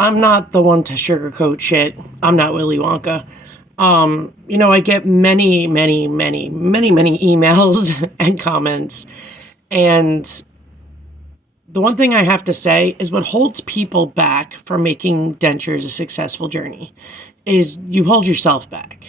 I'm not the one to sugarcoat shit. I'm not Willy Wonka. I get many emails and comments. And the one thing I have to say is what holds people back from making dentures a successful journey is you hold yourself back.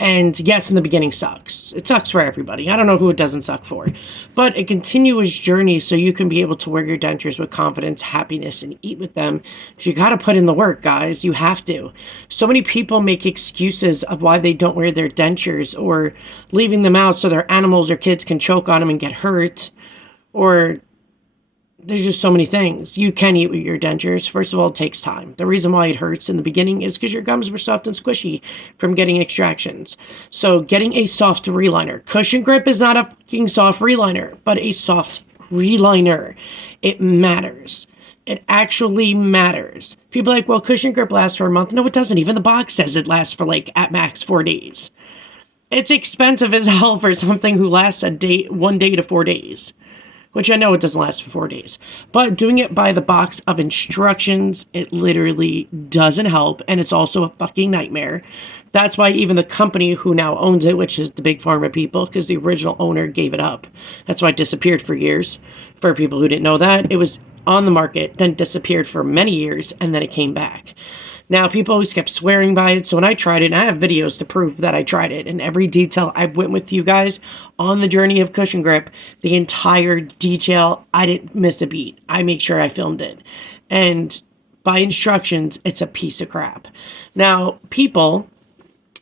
And yes, in the beginning sucks. It sucks for everybody. I don't know who it doesn't suck for. But a continuous journey so you can be able to wear your dentures with confidence, happiness, and eat with them. You got to put in the work, guys. You have to. So many people make excuses of why they don't wear their dentures or leaving them out so their animals or kids can choke on them and get hurt. Or there's just so many things. You can eat with your dentures. First of all, it takes time. The reason why it hurts in the beginning is because your gums were soft and squishy from getting extractions. So getting a soft reliner. Cushion grip is not a fucking soft reliner, but a soft reliner. It matters. It actually matters. People are like, well, cushion grip lasts for a month. No, it doesn't. Even the box says it lasts for at max 4 days. It's expensive as hell for something who lasts 1 day to 4 days. Which I know it doesn't last for 4 days. But doing it by the box of instructions, it literally doesn't help. And it's also a fucking nightmare. That's why even the company who now owns it, which is the big pharma people, because the original owner gave it up. That's why it disappeared for years. For people who didn't know that, it was on the market, then disappeared for many years, and then it came back. Now, people always kept swearing by it, so when I tried it, and I have videos to prove that I tried it, and every detail I went with you guys on the journey of cushion grip, the entire detail, I didn't miss a beat. I make sure I filmed it. And by instructions, it's a piece of crap. Now, people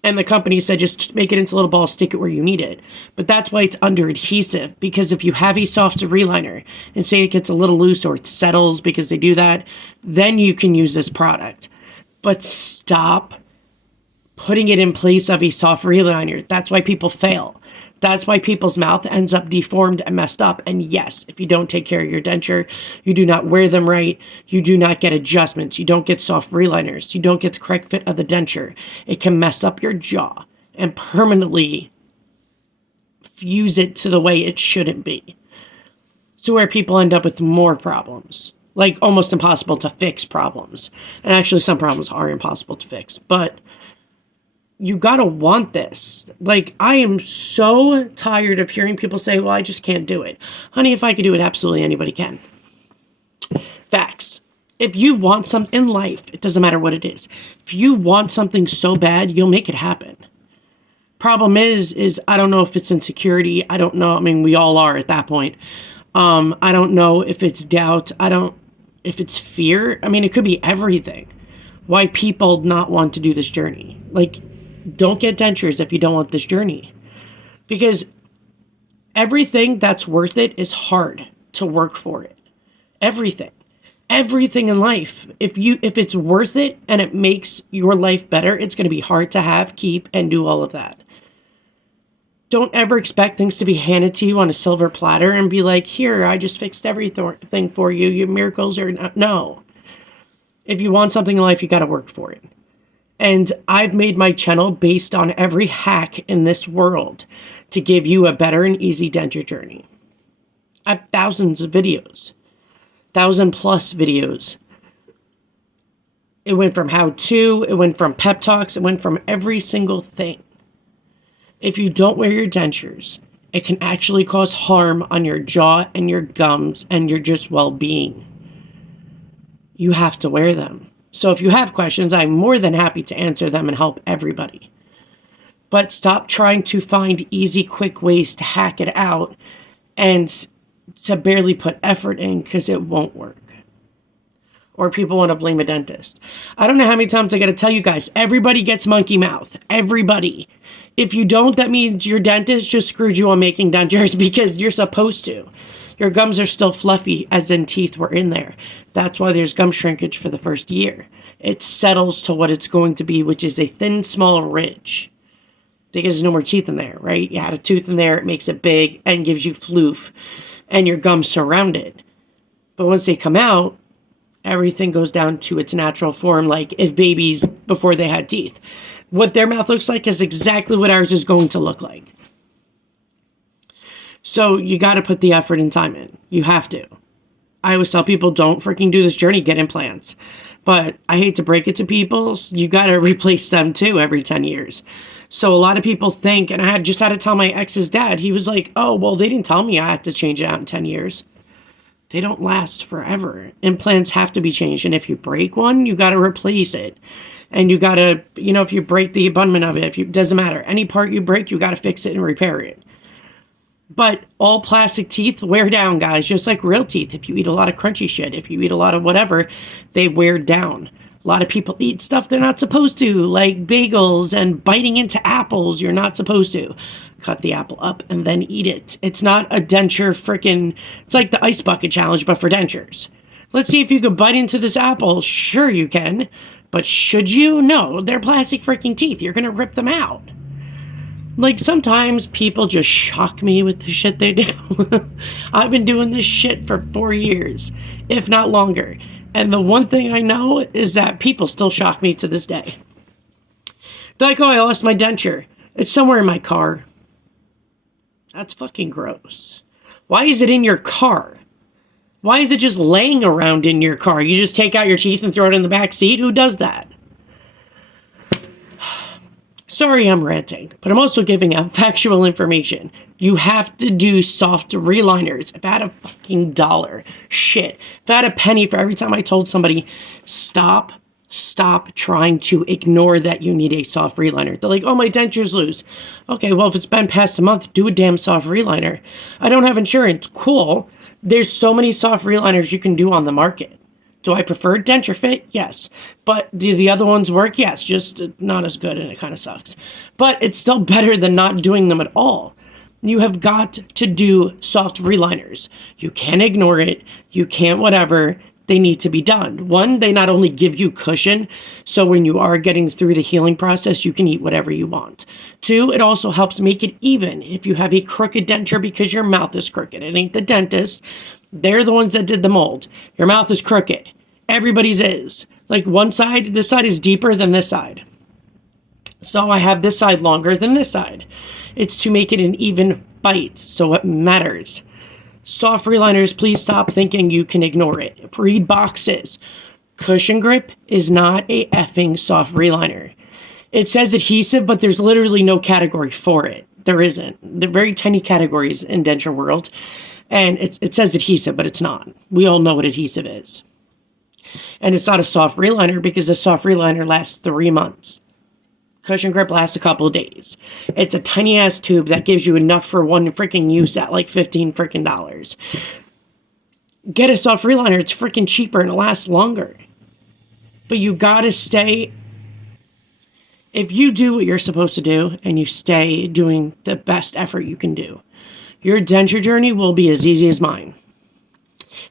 and the company said just make it into a little ball, stick it where you need it. But that's why it's under adhesive, because if you have a soft reliner and say it gets a little loose or it settles because they do that, then you can use this product. But stop putting it in place of a soft reliner. That's why people fail. That's why people's mouth ends up deformed and messed up. And yes, if you don't take care of your denture, you do not wear them right, you do not get adjustments, you don't get soft reliners, you don't get the correct fit of the denture, it can mess up your jaw and permanently fuse it to the way it shouldn't be. So where people end up with more problems. Like almost impossible to fix problems. And actually some problems are impossible to fix. But you gotta want this. Like, I am so tired of hearing people say, well, I just can't do it. Honey, if I could do it, absolutely anybody can. Facts. If you want something in life, it doesn't matter what it is. If you want something so bad, you'll make it happen. Problem is I don't know if it's insecurity. I don't know. I mean, we all are at that point. I don't know if it's doubt. If it's fear. I mean, it could be everything. Why people not want to do this journey. Like, don't get dentures if you don't want this journey. Because everything that's worth it is hard to work for it. Everything. Everything in life. If it's worth it and it makes your life better, it's going to be hard to have, keep, and do all of that. Don't ever expect things to be handed to you on a silver platter and be like, here, I just fixed everything for you. Your miracles are not. No. If you want something in life, you got to work for it. And I've made my channel based on every hack in this world to give you a better and easy denture journey. I have thousands of videos. 1,000+ videos. It went from how-to, it went from pep talks, it went from every single thing. If you don't wear your dentures, it can actually cause harm on your jaw and your gums and your just well-being. You have to wear them. So if you have questions, I'm more than happy to answer them and help everybody. But stop trying to find easy, quick ways to hack it out and to barely put effort in because it won't work. Or people want to blame a dentist. I don't know how many times I got to tell you guys, everybody gets monkey mouth. Everybody. If you don't, that means your dentist just screwed you on making dentures because you're supposed to. Your gums are still fluffy, as in teeth were in there. That's why there's gum shrinkage for the first year. It settles to what it's going to be, which is a thin, small ridge. Because there's no more teeth in there, right? You had a tooth in there, it makes it big and gives you floof. And your gums surround it. But once they come out, everything goes down to its natural form, like if babies before they had teeth. What their mouth looks like is exactly what ours is going to look like. So you got to put the effort and time in. You have to. I always tell people, don't freaking do this journey, get implants. But I hate to break it to people, you got to replace them too every 10 years. So a lot of people think, and I just had to tell my ex's dad, he was like, oh, well, they didn't tell me I had to change it out in 10 years. They don't last forever. Implants have to be changed. And if you break one, you got to replace it. And you got to, if you break the abutment of it, doesn't matter. Any part you break, you got to fix it and repair it. But all plastic teeth wear down, guys, just like real teeth. If you eat a lot of crunchy shit, if you eat a lot of whatever, they wear down. A lot of people eat stuff they're not supposed to, like bagels and biting into apples. You're not supposed to. Cut the apple up and then eat it. It's not a denture it's like the ice bucket challenge, but for dentures. Let's see if you can bite into this apple. Sure you can. But should you? No, they're plastic freaking teeth. You're going to rip them out. Like, sometimes people just shock me with the shit they do. I've been doing this shit for 4 years, if not longer. And the one thing I know is that people still shock me to this day. They're like, oh, I lost my denture. It's somewhere in my car. That's fucking gross. Why is it in your car? Why is it just laying around in your car? You just take out your teeth and throw it in the back seat? Who does that? Sorry I'm ranting, but I'm also giving out factual information. You have to do soft reliners. If I had a fucking dollar, shit. If I had a penny for every time I told somebody, stop trying to ignore that you need a soft reliner. They're like, oh, my denture's loose. Okay, well, if it's been past a month, do a damn soft reliner. I don't have insurance. Cool. There's so many soft reliners you can do on the market. Do I prefer Denture Fit? Yes. But do the other ones work? Yes. Just not as good, and it kind of sucks. But it's still better than not doing them at all. You have got to do soft reliners. You can't ignore it. You can't whatever. They need to be done. One, they not only give you cushion, so when you are getting through the healing process, you can eat whatever you want. Two, it also helps make it even. If you have a crooked denture because your mouth is crooked, it ain't the dentist. They're the ones that did the mold. Your mouth is crooked. Everybody's is. Like this side is deeper than this side. So I have this side longer than this side. It's to make it an even bite, so it matters. Soft reliners, please stop thinking you can ignore it. Read boxes. Cushion grip is not a effing soft reliner. It says adhesive, but there's literally no category for it. There isn't. They're very tiny categories in denture world. And it says adhesive, but it's not. We all know what adhesive is. And it's not a soft reliner because a soft reliner lasts 3 months. Cushion grip lasts a couple of days. It's a tiny ass tube that gives you enough for one freaking use at like $15 freaking dollars. Get a soft reliner. It's freaking cheaper and it lasts longer. But you gotta stay. If you do what you're supposed to do and you stay doing the best effort you can do, your denture journey will be as easy as mine.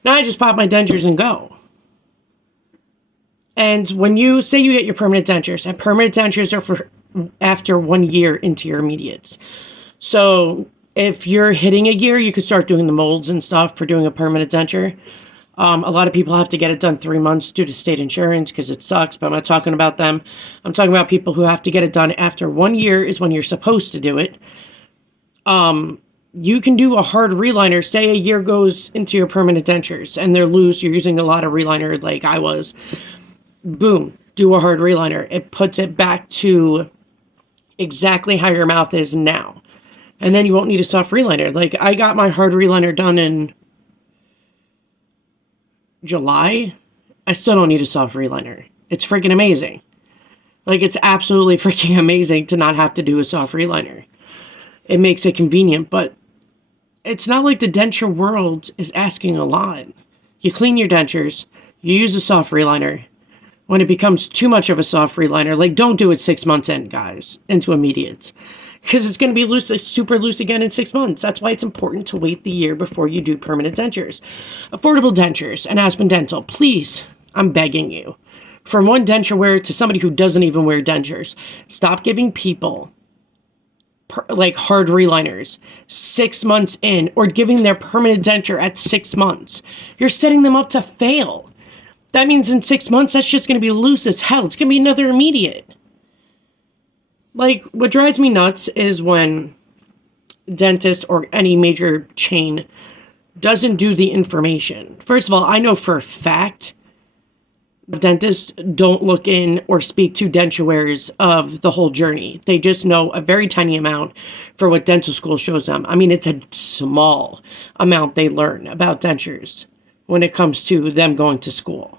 Now I just pop my dentures and go. And when you say you get your permanent dentures, and permanent dentures are for after 1 year into your immediates. So if you're hitting a year, you could start doing the molds and stuff for doing a permanent denture. A lot of people have to get it done 3 months due to state insurance because it sucks, but I'm not talking about them. I'm talking about people who have to get it done after 1 year is when you're supposed to do it. You can do a hard reliner. Say a year goes into your permanent dentures and they're loose. You're using a lot of reliner like I was. Boom. Do a hard reliner. It puts it back to exactly how your mouth is now. And then you won't need a soft reliner. Like, I got my hard reliner done in July. I still don't need a soft reliner. It's freaking amazing. Like, it's absolutely freaking amazing to not have to do a soft reliner. It makes it convenient, but it's not like the denture world is asking a lot. You clean your dentures, you use a soft reliner. When it becomes too much of a soft reliner, like, don't do it 6 months in, guys, into immediates. Because it's going to be loose, super loose again in 6 months. That's why it's important to wait the year before you do permanent dentures. Affordable Dentures and Aspen Dental, please, I'm begging you. From one denture wearer to somebody who doesn't even wear dentures, stop giving people like hard reliners 6 months in or giving their permanent denture at 6 months. You're setting them up to fail. That means in 6 months, that's just going to be loose as hell. It's going to be another immediate. Like, what drives me nuts is when dentist or any major chain doesn't do the information. First of all, I know for a fact Dentists don't look in or speak to dentuaries of the whole journey. They just know a very tiny amount for what dental school shows them. I mean, it's a small amount they learn about dentures when it comes to them going to school.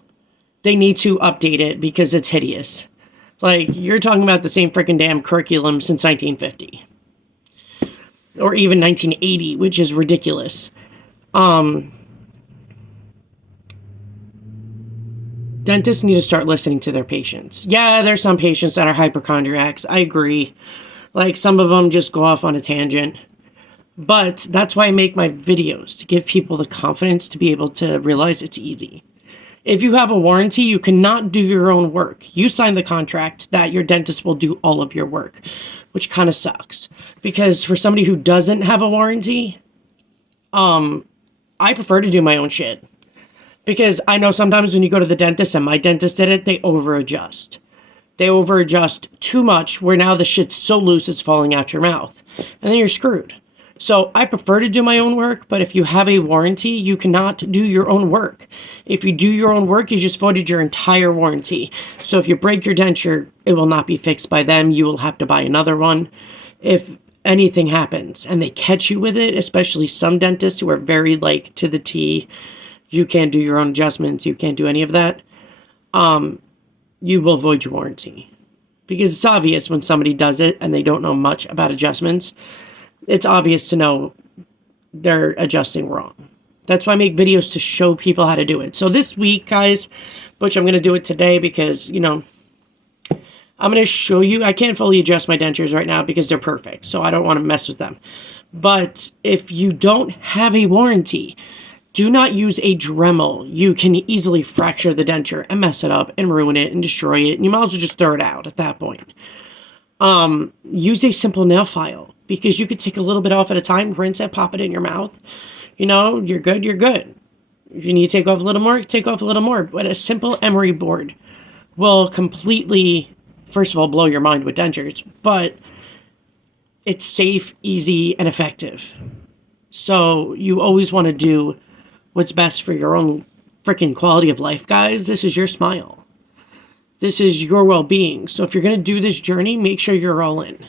They need to update it because it's hideous. Like, you're talking about the same freaking damn curriculum since 1950. Or even 1980, which is ridiculous. Dentists need to start listening to their patients. Yeah, there's some patients that are hypochondriacs. I agree. Like, some of them just go off on a tangent. But that's why I make my videos, to give people the confidence to be able to realize it's easy. If you have a warranty, you cannot do your own work. You sign the contract that your dentist will do all of your work, which kind of sucks. Because for somebody who doesn't have a warranty, I prefer to do my own shit. Because I know sometimes when you go to the dentist, and my dentist did it, they over-adjust. They over-adjust too much, where now the shit's so loose it's falling out your mouth. And then you're screwed. So I prefer to do my own work, but if you have a warranty, you cannot do your own work. If you do your own work, you just voided your entire warranty. So if you break your denture, it will not be fixed by them. You will have to buy another one. If anything happens and they catch you with it, especially some dentists who are very, like, to the T, you can't do your own adjustments, you can't do any of that, you will void your warranty. Because it's obvious when somebody does it and they don't know much about adjustments, it's obvious to know they're adjusting wrong. That's why I make videos, to show people how to do it. So this week, guys, which I'm going to do it today because, you know, I'm going to show you. I can't fully adjust my dentures right now because they're perfect, so I don't want to mess with them. But if you don't have a warranty, do not use a Dremel. You can easily fracture the denture and mess it up and ruin it and destroy it. And you might as well just throw it out at that point. Use a simple nail file, because you could take a little bit off at a time, rinse it, pop it in your mouth. You know, you're good, you're good. If you need to take off a little more, take off a little more. But a simple emery board will completely, first of all, blow your mind with dentures. But it's safe, easy, and effective. So you always want to do what's best for your own freaking quality of life, guys. This is your smile. This is your well-being. So if you're going to do this journey, make sure you're all in.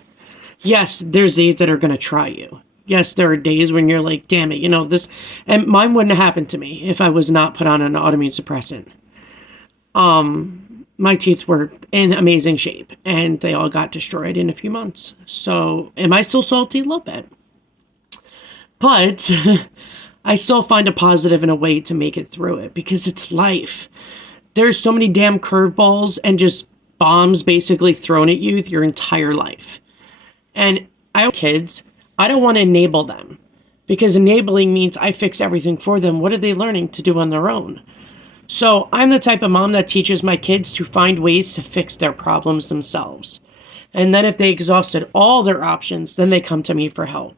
Yes, there's days that are going to try you. Yes, there are days when you're like, damn it, you know, this... And mine wouldn't have happened to me if I was not put on an autoimmune suppressant. My teeth were in amazing shape, and they all got destroyed in a few months. So, am I still salty? A little bit. But... I still find a positive and a way to make it through it, because it's life. There's so many damn curveballs and just bombs basically thrown at you your entire life. And I have kids, I don't want to enable them, because enabling means I fix everything for them. What are they learning to do on their own? So I'm the type of mom that teaches my kids to find ways to fix their problems themselves. And then if they exhausted all their options, then they come to me for help.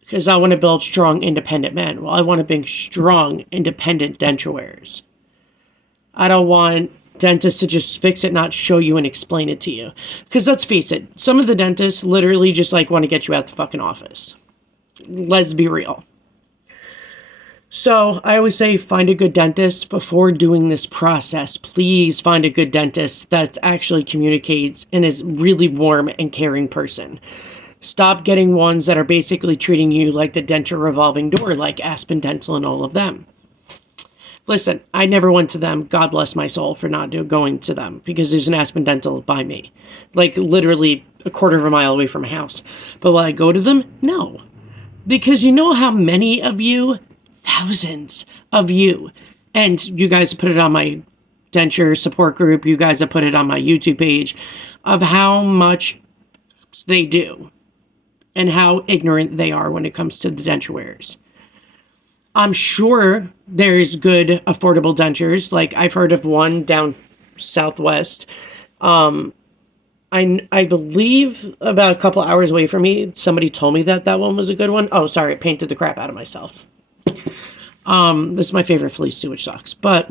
Because I want to build strong, independent men. Well, I want to build strong, independent dentuaries. I don't want dentists to just fix it, not show you and explain it to you. Because let's face it, some of the dentists literally just like want to get you out the fucking office. Let's be real. So I always say find a good dentist before doing this process. Please find a good dentist that actually communicates and is really warm and caring person. Stop getting ones that are basically treating you like the denture revolving door, like Aspen Dental and all of them. Listen, I never went to them. God bless my soul for not going to them, because there's an Aspen Dental by me. Like literally a quarter of a mile away from my house. But will I go to them? No. Because you know how many of you, thousands of you, and you guys put it on my denture support group, you guys have put it on my YouTube page, of how much they do. And how ignorant they are when it comes to the dentuaries. I'm sure there's good, affordable dentures. Like, I've heard of one down southwest. I believe about a couple hours away from me, somebody told me that that one was a good one. Oh, sorry, I painted the crap out of myself. This is my favorite fleece too, which sucks. But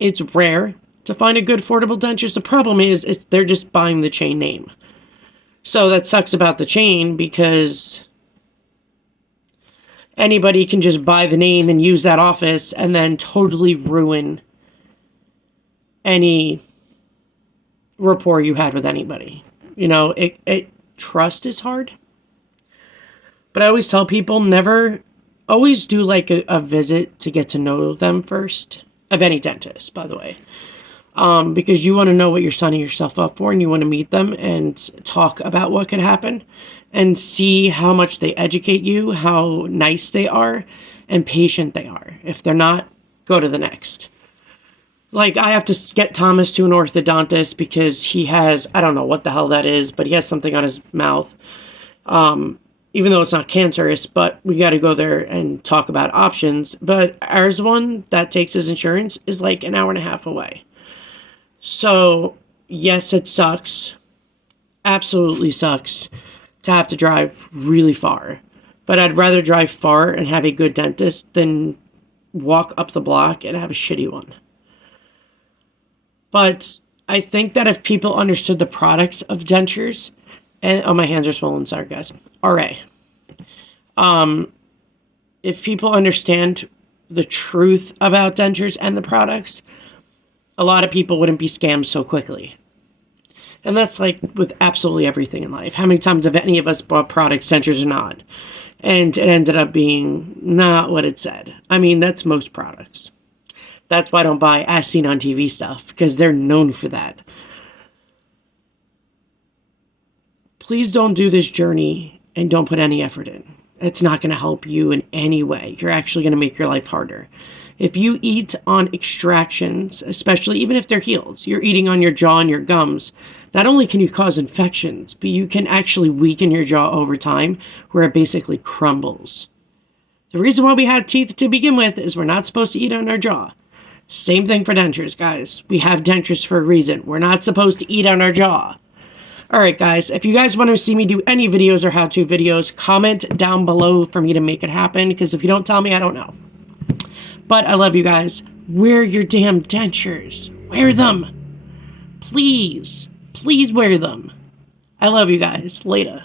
it's rare to find a good, affordable dentures. The problem is they're just buying the chain name. So that sucks about the chain, because anybody can just buy the name and use that office and then totally ruin any rapport you had with anybody. You know, trust is hard. But I always tell people never, always do like a visit to get to know them first, of any dentist, by the way. Because you want to know what you're signing yourself up for, and you want to meet them and talk about what could happen and see how much they educate you, how nice they are, and patient they are. If they're not, go to the next. Like, I have to get Thomas to an orthodontist because he has, I don't know what the hell that is, but he has something on his mouth. Even though it's not cancerous, but we got to go there and talk about options. But ours one that takes his insurance is like an hour and a half away. So, yes, it sucks. Absolutely sucks to have to drive really far. But I'd rather drive far and have a good dentist than walk up the block and have a shitty one. But I think that if people understood the products of dentures, and oh, my hands are swollen, sorry guys. RA. If people understand the truth about dentures and the products, a lot of people wouldn't be scammed so quickly. And that's like with absolutely everything in life. How many times have any of us bought products, dentures or not, and it ended up being not what it said? I mean, that's most products. That's why I don't buy as seen on TV stuff, because they're known for that. Please don't do this journey and don't put any effort in. It's not going to help you in any way. You're actually going to make your life harder. If you eat on extractions, especially even if they're healed, you're eating on your jaw and your gums, not only can you cause infections, but you can actually weaken your jaw over time where it basically crumbles. The reason why we had teeth to begin with is we're not supposed to eat on our jaw. Same thing for dentures, guys. We have dentures for a reason. We're not supposed to eat on our jaw. Alright guys, if you guys want to see me do any videos or how-to videos, comment down below for me to make it happen, because if you don't tell me, I don't know. But I love you guys. Wear your damn dentures. Wear them. Please. Please wear them. I love you guys. Later.